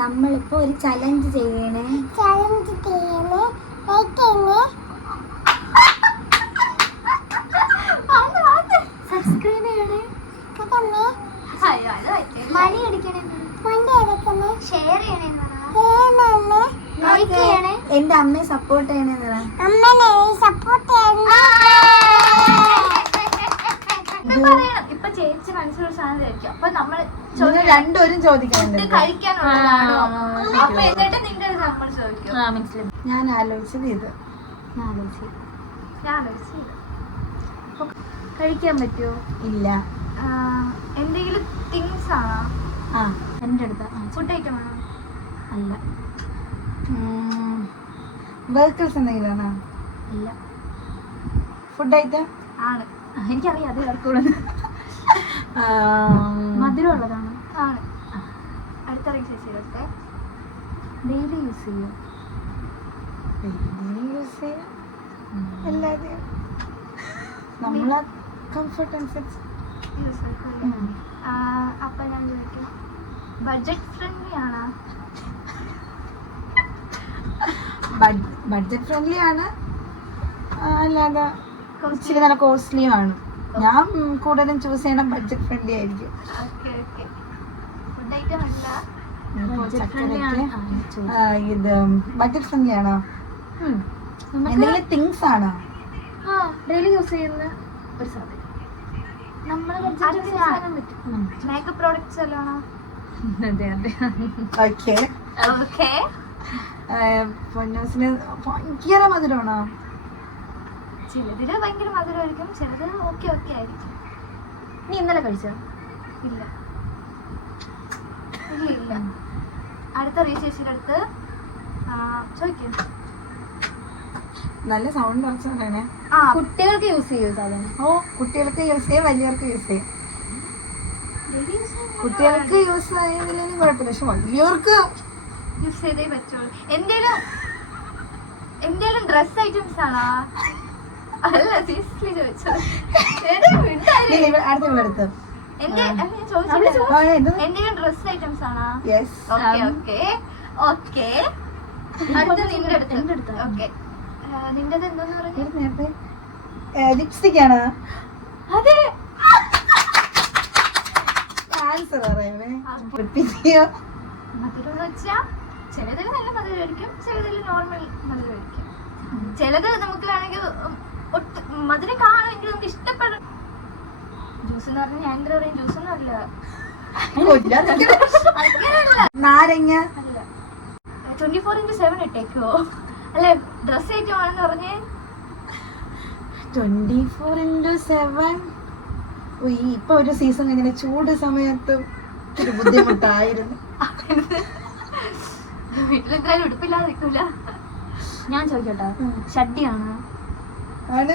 നമ്മളിപ്പോ ഒരു ചലഞ്ച് ചെയ്യണേ. സബ്സ്ക്രൈബ് ചെയ്യണേ, മണി അടിക്കണേ, ഷെയർ ചെയ്യണേ, ലൈക്ക് ചെയ്യണേ, എന്റെ അമ്മയെ സപ്പോർട്ട് ചെയ്യണേ. ഇപ്പൊ ചേച്ചി മനസ്സിലൊരു സാധനം കഴിക്കും. അപ്പൊ നമ്മള് രണ്ടുപേരും ചോദിക്കണം കഴിക്കാനുള്ളതാണോ? അപ്പൊ എന്നിട്ട് നിന്റെ നമ്മൾ ചോദിക്കും. ഞാൻ ആലോചിച്ചത് ഇത്. കഴിക്കാൻ പറ്റുമോ? ഇല്ല. എന്തെങ്കിലും തിങ്സ് ആണോ? എൻ്റെ അടുത്ത് ഫുഡ് ഐറ്റം ആണോ? അല്ല. വെഹിക്കിൾസ് എന്തെങ്കിലും ആണോ? ഇല്ല. ഫുഡ് ഐറ്റം ആണ്. എനിക്കറിയാം അത് കേൾക്കുള്ളൂ. മധുരമുള്ളതാണ്. ആണ്. അടുത്ത ചേച്ചിയിലൊക്കെ ഡെയിലി യൂസ് ചെയ്യും. എല്ലാവരും നമ്മളെ കംഫർട്ട് അനുസരിച്ച് യൂസ് ആക്കും. അപ്പൊ ഞാൻ ചോദിക്കും, ബഡ്ജറ്റ് ഫ്രണ്ട്ലി ആണോ? ബഡ്ജറ്റ് ഫ്രണ്ട്ലി ആണ്, അല്ലാതെ ഇച്ചിരി നല്ല കോസ്റ്റ്ലിയും ആണ്. ഞാൻ കൂടുതലും ചൂസ് ചെയ്യണം ബഡ്ജറ്റ് ഫ്രണ്ട്ലി ആയിരിക്കും. ഫുഡ് ഐറ്റം അല്ല, ഇത് ബഡ്ജറ്റ് ഫ്രണ്ട്ലി ആണോ? എന്തെങ്കിലും തിങ്സ് ആണോ? ഡെയിലി യൂസ് ചെയ്യുന്ന ഒരു സാധനം. മേക്കപ്പ് പ്രോഡക്ട്സ് എല്ലാം പൊന്നൂസിന് ഭയങ്കര മധുരമാണോ? ചിലതില് ഭയങ്കര മധുരമായിരിക്കും, ചിലത് ഓക്കെ ആയിരിക്കും. നീ ഇന്നലെ കഴിച്ചോ? ഇല്ല. അടുത്ത റീചേച്ചിയുടെ അടുത്ത് ചോദിക്കും. നല്ല സൗണ്ട് കുറച്ച് പറയണേ. കുട്ടികൾക്ക് യൂസ് ചെയ്യും സാധനം. കുട്ടികൾക്ക് യൂസ് ചെയ്യും, വലിയവർക്ക് യൂസ് ചെയ്യും. കുട്ടികൾക്ക് യൂസ് ചെയ്യുന്നതിലും കുഴപ്പമില്ല, പക്ഷെ വലിയവർക്ക് യൂസ് ചെയ്തേ പറ്റുള്ളൂ. എന്തേലും ഡ്രസ് ഐറ്റംസ് ആണോ? അല്ല, സീരിയസ്ലി ചോദിച്ചത്. അടുത്ത് എന്തെങ്കിലും ഡ്രസ് ഐറ്റംസ് ആണോ? ഓക്കെ. അടുത്ത നിന്റെ അടുത്ത്. ഓക്കെ, നിന്റേത് എന്താന്ന് പറഞ്ഞു? ലിപ്സ്റ്റിക് ആണോ? അതെ. ആൻസർ പറയാമേ. മധുരം വെച്ചാ ചിലതിൽ നല്ല മധുരമായിരിക്കും, ചിലതിൽ നോർമൽ മധുരമായിരിക്കും. ചിലത് നമുക്ക് വേണമെങ്കിൽ മധുരം കാണുമെങ്കിൽ നമുക്ക് ഇഷ്ടപ്പെടും. ജ്യൂസ് എന്ന് പറഞ്ഞാൽ ഞാൻ എന്താ പറയും, ജ്യൂസ് ഒന്നും അല്ല. നാരങ്ങ അല്ല. 24x7 ഇട്ടേക്കോ? അല്ലെ, ഡ്രസ് ഐറ്റം ആണെന്ന് പറഞ്ഞേ. 24x7. ഇപ്പൊ ഒരു സീസൺ ഇങ്ങനെ ചൂട് സമയത്ത് ഒരു ബുദ്ധിമുട്ടായിരുന്നു. വീട്ടിലെന്തായാലും ഉടുപ്പില്ലാതെ നിൽക്കൂല. ഞാൻ ചോദിക്കട്ടെ, ഷഡ്ഡിയാണോ? ആണ്.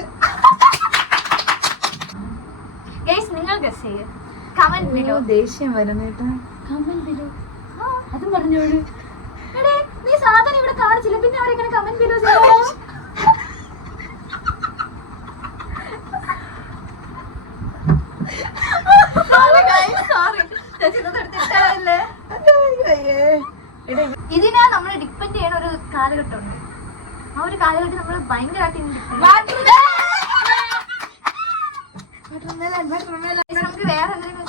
ഗയ്സ്, നിങ്ങൾ ഗസ് ചെയ്യ്. Comment below. ദേഷ്യം വരുന്നേട്ടാ. Comment below. അതും പറഞ്ഞോളൂ. എടേ, നീ സാധനം ഇവിടെ കാണിച്ചില്ല, പിന്നെ അവരെങ്ങനെ കമന്റ് ബിലോ ചെയ്യോ? ഇതിനാ നമ്മൾ ഡിപ്പെൻഡ് ചെയ്യണ ഒരു കാലഘട്ടം ഉണ്ട്. ആ ഒരു കാലഘട്ടം നമ്മൾ ഭയങ്കരമായിട്ട് നമുക്ക് വേറെ എന്തെങ്കിലും